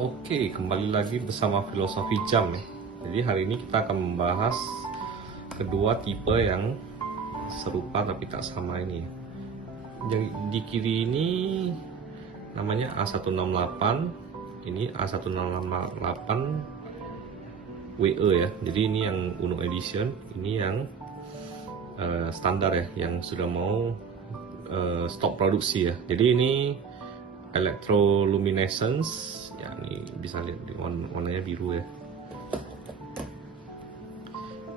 Oke, kembali lagi bersama Filosofi Jam ya. Jadi hari ini kita akan membahas kedua tipe yang serupa tapi tak sama ini. Yang di kiri ini namanya A168, ini A168 WE ya. Jadi ini yang Uno Edition, ini yang standar ya, yang sudah mau stop produksi ya. Jadi ini electroluminescence ya, ini bisa lihat di warnanya biru ya.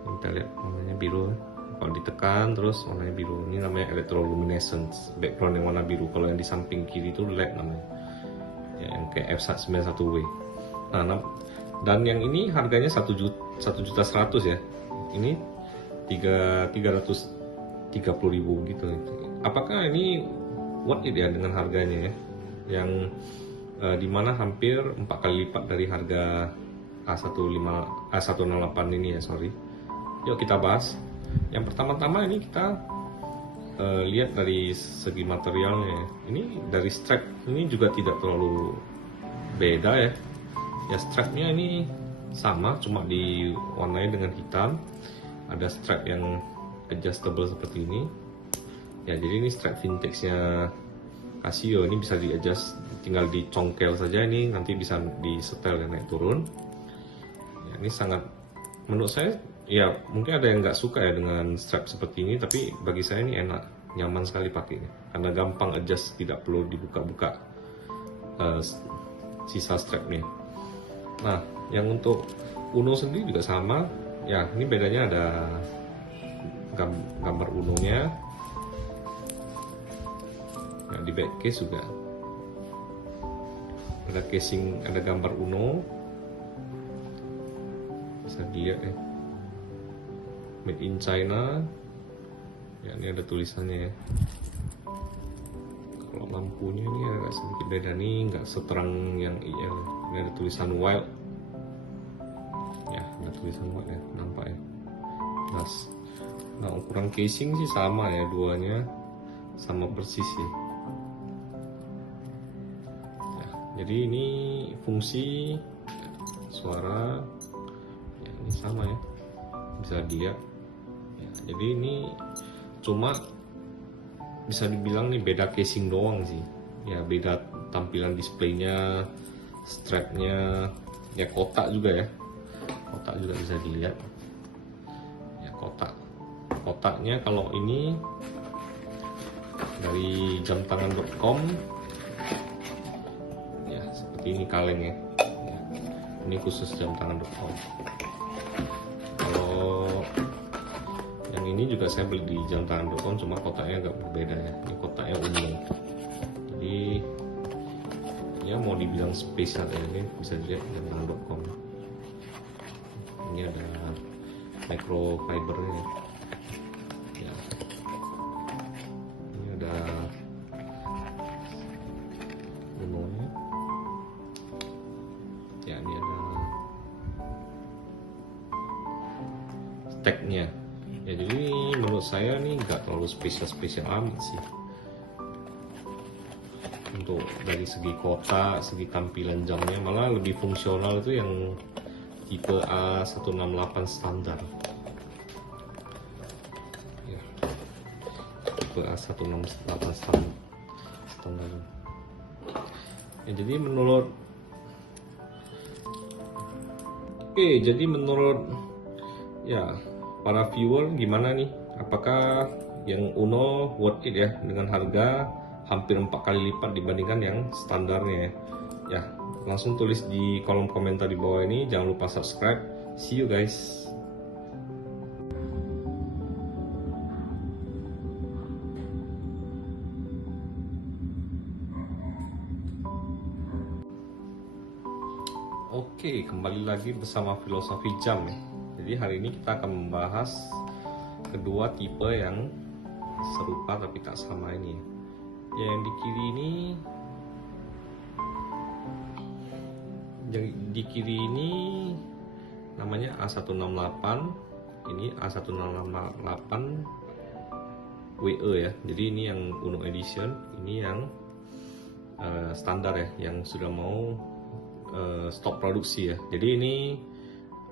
Ini kita lihat warnanya biru. Kalau ditekan terus warnanya biru. Ini namanya electroluminescence. Background yang warna biru. Kalau yang di samping kiri itu LED namanya. Ya, yang kayak F91W. Nah, dan yang ini harganya 1.100.000 ya. Ini 330.000 gitu. Apakah ini worth it ya dengan harganya ya? Yang dimana hampir 4 kali lipat dari harga A168 ini ya, sorry. Yuk kita bahas. Yang pertama-tama ini kita lihat dari segi materialnya ya. Ini dari strap ini juga tidak terlalu beda ya. Ya, strapnya ini sama, cuma diwarnai dengan hitam. Ada strap yang adjustable seperti ini ya. Jadi ini strap vintage-nya Casio, ini bisa di-adjust, tinggal dicongkel saja, ini nanti bisa disetel dan naik turun ya. Ini sangat, menurut saya ya, mungkin ada yang nggak suka ya dengan strap seperti ini, tapi bagi saya ini enak, nyaman sekali pakai karena gampang adjust, tidak perlu dibuka-buka sisa strapnya. Nah, yang untuk Uno sendiri juga sama ya. Ini bedanya ada gambar Uno-nya ya. Di back case juga ada casing, ada gambar Uno, bisa dilihat ya, made in China ya. Ini ada tulisannya ya. Kalau lampunya ini agak sedikit beda nih, nggak seterang yang IL. Ini ada tulisan wild ya, ada tulisan wild ya, nampak ya. Nah, ukuran casing sih sama ya, duanya sama persis ya. Jadi ini fungsi suara ya, ini sama ya, bisa dilihat ya. Jadi ini cuma bisa dibilang nih beda casing doang sih ya, beda tampilan displaynya, strapnya ya, kotak juga ya, kotak juga bisa dilihat ya. Kotaknya kalau ini dari jamtangan.com ya, seperti ini kaleng ya. Ini khusus jamtangan.com. Kalau yang ini juga saya beli di jamtangan.com, cuma kotaknya agak berbeda ya. Ini kotaknya umum. Jadi ya, mau dibilang spesial ya, ini bisa dilihat jamtangan.com. Ini ada microfibernya ya. Ini ada Uno-nya ya. Ini ada tag-nya ya. Jadi menurut saya nih nggak terlalu spesial amat sih. Untuk dari segi kotak, segi tampilan jamnya, malah lebih fungsional itu yang tipe A168 standar ya. Tipe A168 standar ya. Jadi menurut ya para viewer gimana nih, apakah yang Uno worth it ya dengan harga hampir 4 kali lipat dibandingkan yang standarnya ya? Langsung tulis di kolom komentar di bawah ini. Jangan lupa subscribe. See you guys. Oke, kembali lagi bersama Filosofi Jam ya. Jadi hari ini kita akan membahas kedua tipe yang serupa tapi tak sama ini ya. Yang di kiri ini, yang di kiri ini namanya A168, ini A168 WE ya. Jadi ini yang Uno Edition, ini yang standar ya, yang sudah mau stop produksi ya. Jadi ini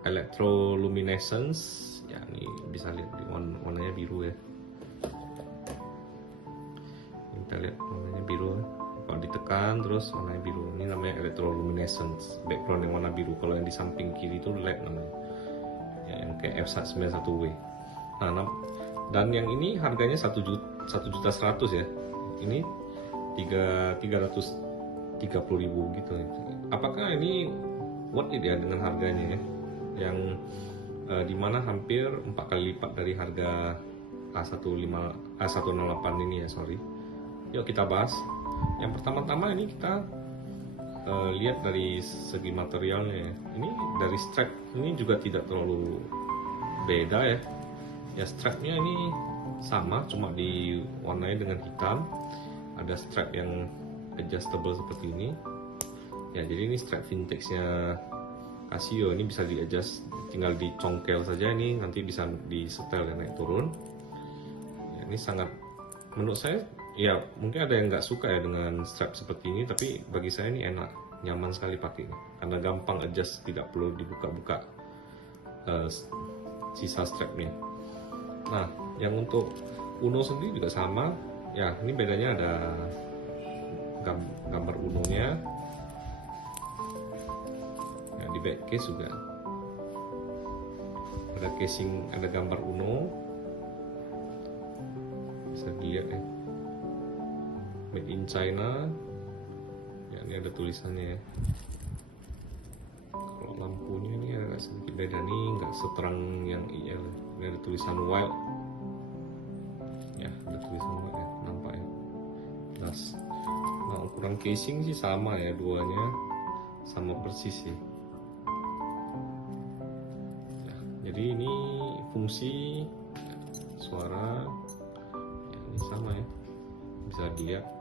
electroluminescence ya, ini bisa lihat di warnanya biru ya. Ini kita lihat warnanya biru ya. Kalau ditekan terus warnanya biru, ini namanya electroluminescence, background yang warna biru. Kalau yang di samping kiri itu LED namanya ya, yang kayak F91W. Nah, dan yang ini harganya 1.100.000 ya, ini 330.000 gitu. Apakah ini worth it ya dengan harganya ya, yang dimana hampir 4 kali lipat dari harga A108 ini ya, sorry. Yuk kita bahas. Yang pertama-tama ini kita lihat dari segi materialnya ya. Ini dari strap ini juga tidak terlalu beda ya. Ya, strapnya ini sama, cuma diwarnai dengan hitam. Ada strap yang adjustable seperti ini ya, jadi ini strap vintage-nya Casio. Ini bisa di adjust, tinggal dicongkel saja, ini nanti bisa disetel dan naik turun ya. Ini sangat, menurut saya ya, mungkin ada yang nggak suka ya dengan strap seperti ini, tapi bagi saya ini enak, nyaman sekali pakai karena gampang adjust, tidak perlu dibuka-buka sisa strapnya. Nah, yang untuk Uno sendiri juga sama ya. Ini bedanya ada gambar Uno-nya ya, di back case juga ada casing, ada gambar Uno, bisa dilihat ya, made in China ya. Ini ada tulisannya ya. Kalau lampunya ini agak sedikit beda nih, nggak seterang yang IL. Ini ada tulisan Wild ya, ada tulisan Wild ya, nampak ya, jelas. Nah, ukuran casing sih sama ya, duanya sama persis sih ya. Jadi ini fungsi suara ya, ini sama ya, bisa dilihat ya.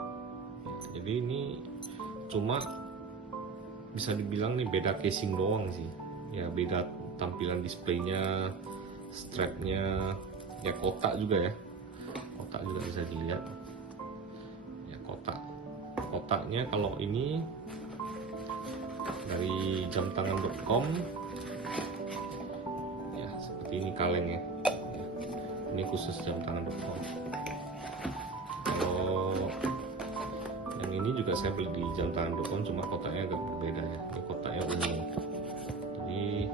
Jadi ini cuma bisa dibilang nih beda casing doang sih ya, beda tampilan displaynya, strapnya ya, kotak juga ya, kotak juga bisa dilihat ya. Kotaknya kalau ini dari jamtangan.com ya, seperti ini kaleng ya, ini khusus jamtangan.com. Kalau yang ini juga saya beli di jamtangan.com, cuma kotaknya agak berbeda ya. Ini kotaknya umum, jadi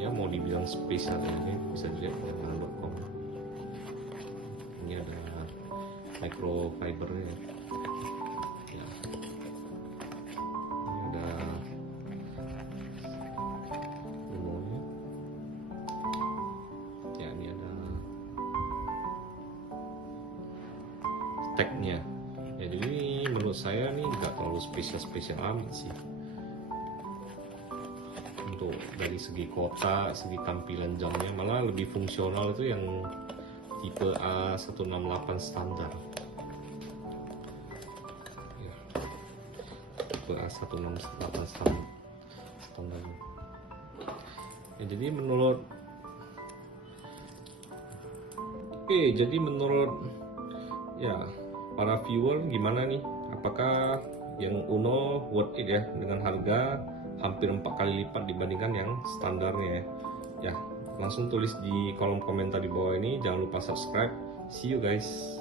ya mau dibilang spesial ya, ini bisa dilihat di jamtangan.com. Ini ada microfibernya ya. Ini ada umumnya ya, ini ada tagnya ya. Jadi menurut saya nih nggak terlalu spesial amat sih untuk dari segi kotak, segi tampilan jamnya. Malah lebih fungsional itu yang tipe A168 standar ya, tipe A168 standar ya. Jadi menurut ya para viewer gimana nih, apakah yang Uno worth it ya dengan harga hampir 4 kali lipat dibandingkan yang standarnya ya? Langsung tulis di kolom komentar di bawah ini. Jangan lupa subscribe. See you guys.